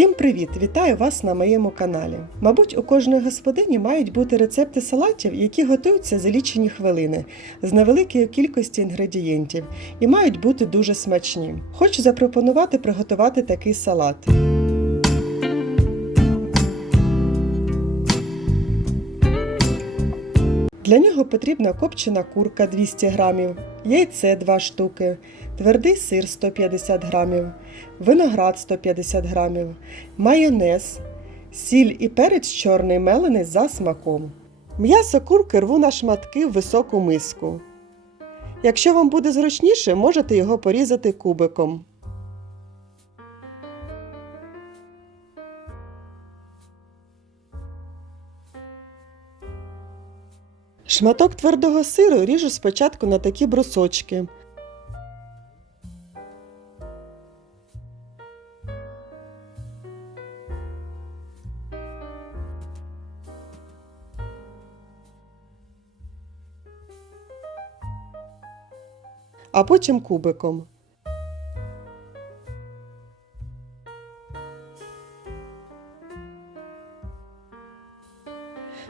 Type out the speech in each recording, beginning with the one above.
Всім привіт! Вітаю вас на моєму каналі. Мабуть, у кожної господині мають бути рецепти салатів, які готуються за лічені хвилини з невеликою кількістю інгредієнтів і мають бути дуже смачні. Хочу запропонувати приготувати такий салат. Для нього потрібна копчена курка 200 г, яйце 2 штуки, твердий сир 150 г, виноград 150 г, майонез, сіль і перець чорний мелений за смаком. М'ясо курки рву на шматки в високу миску. Якщо вам буде зручніше, можете його порізати кубиком. Шматок твердого сиру ріжу спочатку на такі брусочки. А потім кубиком.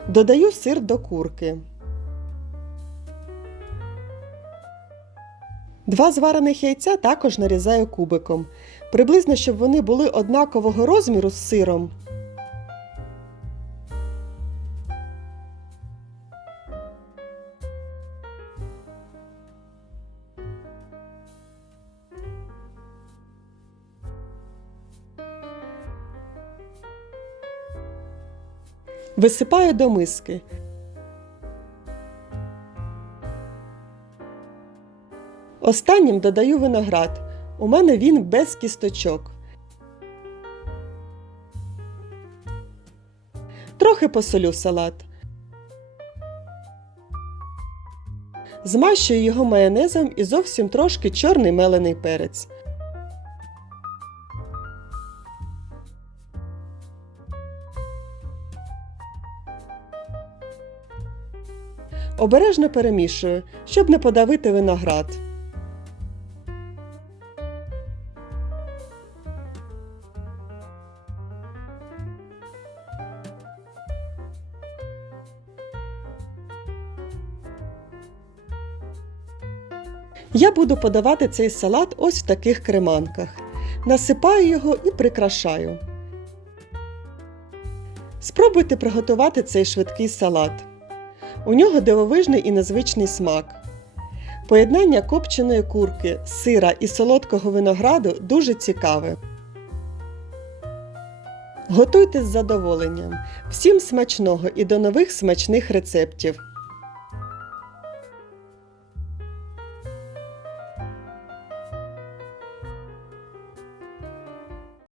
Додаю сир до курки. Два зварених яйця також нарізаю кубиком, приблизно щоб вони були однакового розміру з сиром. Висипаю до миски. Останнім додаю виноград. У мене він без кісточок. Трохи посолю салат. Змащую його майонезом і зовсім трошки чорний мелений перець. Обережно перемішую, щоб не подавити виноград. Я буду подавати цей салат ось в таких креманках. Насипаю його і прикрашаю. Спробуйте приготувати цей швидкий салат. У нього дивовижний і незвичний смак. Поєднання копченої курки, сира і солодкого винограду дуже цікаве. Готуйте з задоволенням. Всім смачного і до нових смачних рецептів!